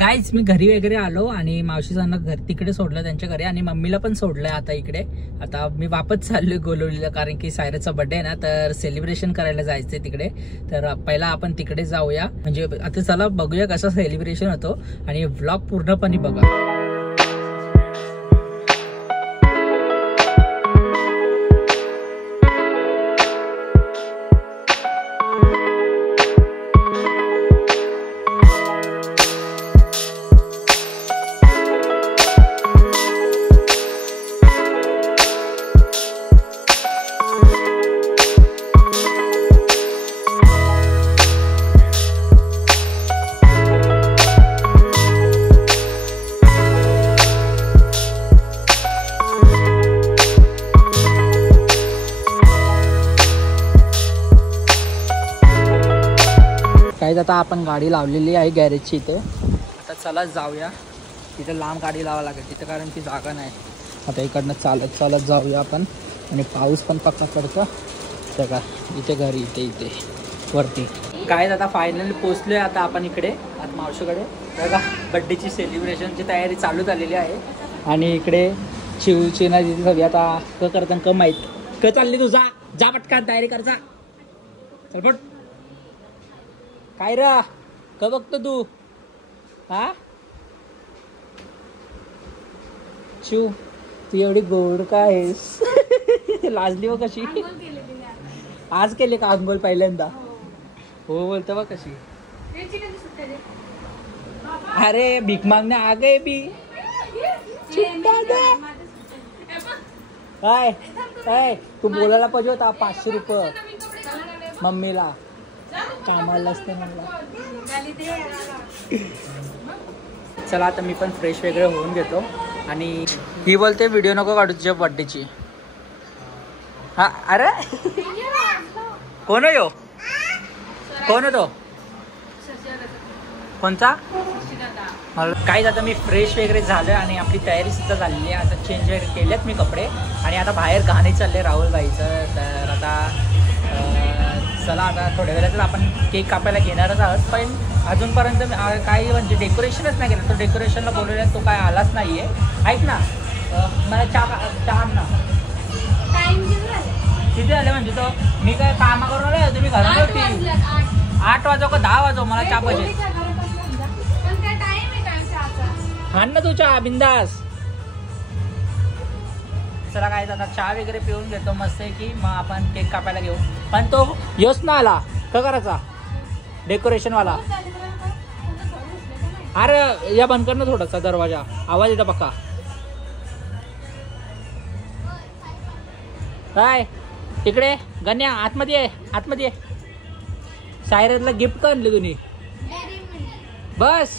Guys मी घरी वगैरे आलो आणि मावशीजांना घर तिकडे सोडलं त्यांच्या घरी आणि मम्मीला पण सोडलंय आता इकडे. आता मी वापस चाललोय गोलवलीला कारण की सायराचा बर्थडे आहे ना, तर सेलिब्रेशन करायला जायचंय तिकडे. तर पहिला आपण तिकडे जाऊया, म्हणजे आता चला बघूया कसं सेलिब्रेशन होतो आणि व्लॉग पूर्णपणे बघा. आता आपण गाडी लावलेली आहे गॅरेजची इथे. आता चला जाऊया, तिथे लांब गाडी लावा लागेल तिथे कारण ती जागा नाही. आता इकडनं चालत चालत जाऊया आपण. आणि पाऊस पण पक्का पडतो का इथे घरी इथे वरती. काय आता फायनली पोचलोय आता आपण इकडे आता मावशीकडे. बघा बड्डेची सेलिब्रेशनची तयारी चालू झालेली आहे आणि इकडे चिवची ना दिदी सगळी आता क करताना क माहीत क चालली तुझा जा पटकन तयारी करजा चल पट. काय रा क बघतो तू हा चिव तू एवढी गोड का आहेस लाजली व कशी आज केले का बोल पहिल्यांदा हो बोलतो बघ कशी. अरे भीक मागणे आ गए भी काय काय तू बोलायला पाहिजे होता 500 रुपये मम्मीला कामाला असते मला. चला आता मी पण फ्रेश वगैरे होऊन घेतो आणि ही बोलते व्हिडिओ नको काढू तुझ्या बर्थडेची. हा अरे कोण आहे यो कोण आहे तो कोणता मला काय. आता मी फ्रेश वगैरे झालं आणि आपली तयारी सुद्धा झालेली आहे. आता चेंज वगैरे केलेत मी कपडे आणि आता बाहेर गाणे चालले राहुल भाईचं. तर आता चला आता थोड्या वेळातच आपण केक कापायला घेणारच आहोत. पण अजूनपर्यंत काही म्हणजे डेकोरेशनच नाही केलं. तो डेकोरेशनला बोलवला तो काय आलाच नाही आहे. ऐक ना मला चहा ना किती झाले म्हणजे तो मी काय कामा करून आले तुम्ही घरात होती 8 वाजव का 10 वाजव मला चहा पाहिजे. हाण ना तू चहा बिंदास. चला काय आता चहा वगैरे पिऊन घेतो मस्त आहे की मग आपण केक कापायला घेऊ. पण तो योच ना आला का करायचा डेकोरेशन वाला. अरे या बंद कर ना थोडासा दरवाजा आवाज येतो पक्का. काय तिकडे गण्या आतमध्ये आतमध्ये सायरनला गिफ्ट का आणली तुम्ही बस.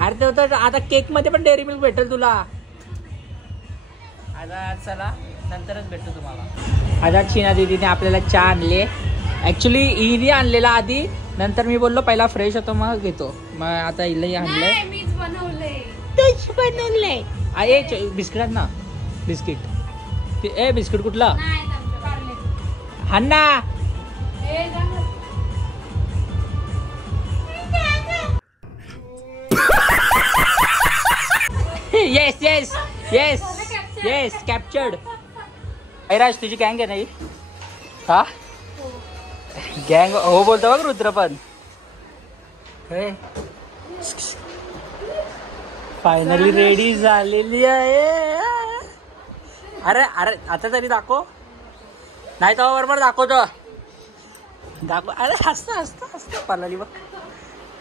अरे ते होतं आता केक मध्ये पण डेअरी मिल्क भेटेल तुला. आता चला नंतरच भेटतो तुम्हाला. आता चीना दीदीने आपल्याला चहा आणले. ऍक्च्युली हिने आणलेला आधी नंतर मी बोललो पहिला फ्रेश होतो मग घेतो. मग आता हिलाही आणलंय तूच बनवलंय. ए बिस्किट ना बिस्किट ए बिस्किट कुठला Hannah yes yes yes yes captured. Airaj तुझी गँग आहे नाही हा गँग हो बोलतो बघ रुद्र पण. फायनली रेडी झालेली आहे. अरे अरे आता तरी दाखव नाही तर बरोबर दाखवतो दाखव. अरे हसतं हसतं हसतं पालाली बघ.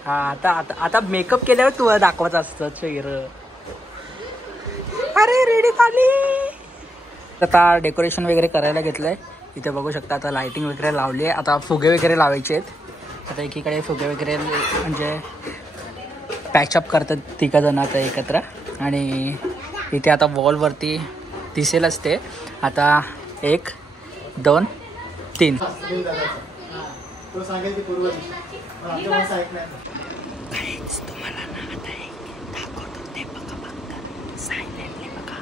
हा आता आता आता मेकअप केल्यावर तुला दाखवायचं असतं चेहरा. अरे रेडी झाली. आता डेकोरेशन वगैरे करायला घेतलंय. इथे बघू शकता आता लाइटिंग वगैरे लावली आहे. आता फुगे वगैरे लावायचे आहेत. आता एकीकडे फुगे वगैरे म्हणजे पॅचअप करतात तिघ जण आता एकत्र. आणि इथे आता वॉलवरती दिसेलच ते. आता 1 2 3 तुम्हाला दाखवतो ते बघा फक्त सायलेंटली बघा.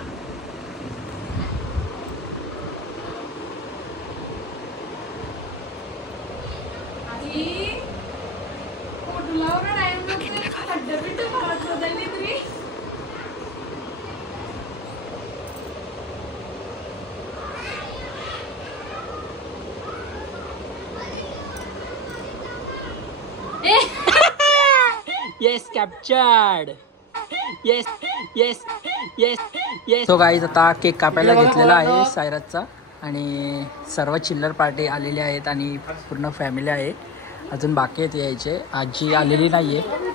Yes captured. Yes yes yes yes. So guys आता केक कापायला घेतलेला आहे सायराजचा आणि सर्व चिल्लर पार्टी आलेली आहेत आणि पूर्ण फॅमिली आहे. अजून बाकी आहेत यायचे. आजी आलेली नाही आहे.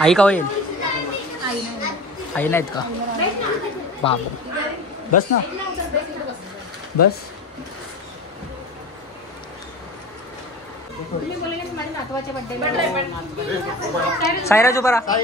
आई का होईल? आई नाहीत का? बाबू बस ना बस. सायराज उभा राहा.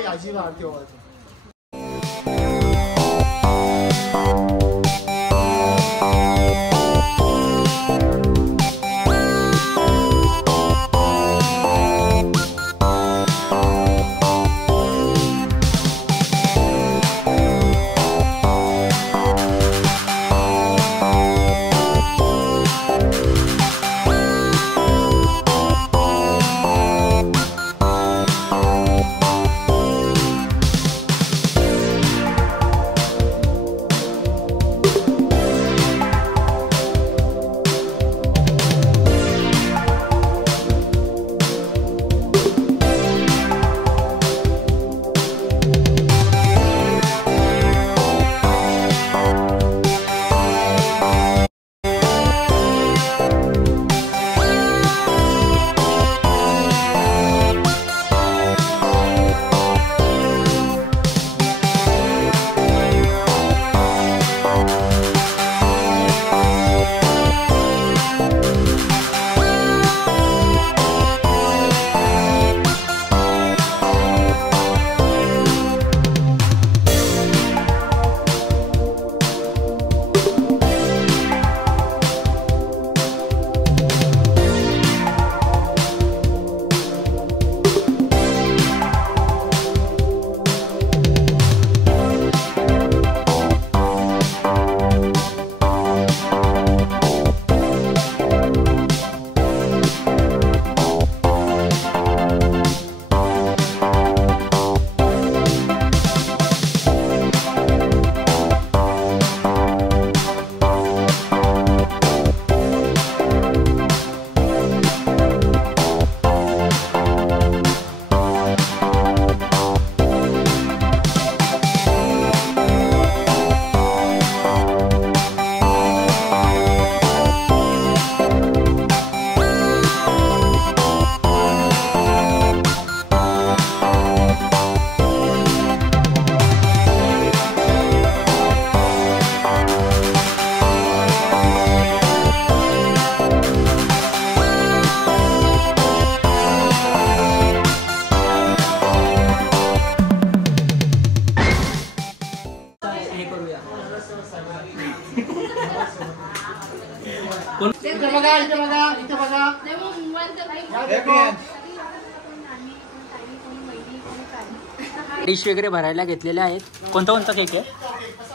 डिश वगैरे भरायला घेतलेले आहेत. कोणता कोणता केक आहे?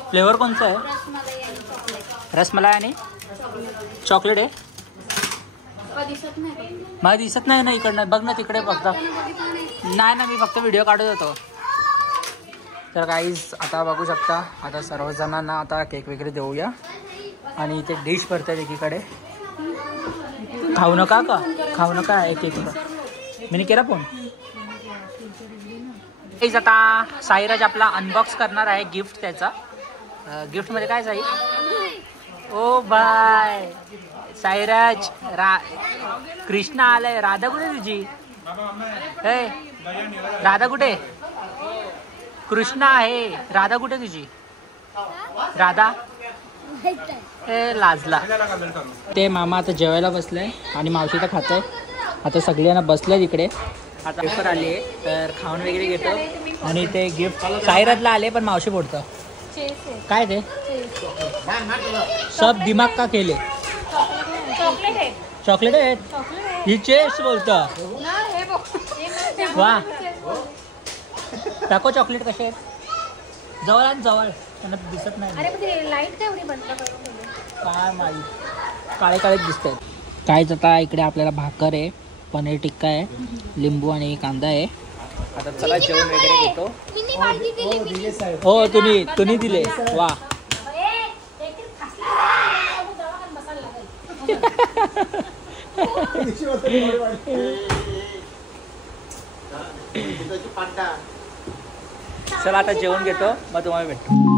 फ्लेवर कोणता आहे? रसमलाई आणि चॉकलेट आहे. मला दिसत नाही ना इकडनं. बघ ना तिकडे फक्त. नाही ना मी फक्त व्हिडिओ काढत होतो. तर गाईज आता बघू शकता. आता सर्वजणांना आता केक वगैरे देऊया आणि इथे डिश भरतात एकीकडे. खाऊ नका का? खाऊ नका एक केक. मी केला फोन. आता साईराज आपला अनबॉक्स करणार आहे गिफ्ट त्याचा. गिफ्ट मध्ये काय साई? ओ बाय साईराज. कृष्णा आलाय. राधा कुठे तुझी? राधा कुठे? कृष्णा आहे. राधा कुठे तुझी? राधा लाजला. ते मामा आता जेवायला बसलाय आणि मावशी तर खातोय. आता सगळ्यांना बसल्या तिकडे. आता पेपर आले तर खाऊन वगैरे घेतो आणि ते गिफ्ट साईराजला आले पण मावशी बोलतं काय ते सब दिमाग का केले. चॉकलेट आहेत. ही चेस बोलतं. वा दाखव चॉकलेट कसे आहेत. जवळ आणि जवळ त्यांना दिसत नाही. काय माहिती काळे काळे दिसत आहेत. काहीच. आता इकडे आपल्याला भाकर आहे, पनीर टिक्का आहे, लिंबू आणि कांदा आहे. आता चला जेवण वगैरे घेतो. हो तुम्ही दिले. वा चला आता जेवण घेतो मग तुम्हाला भेटतो.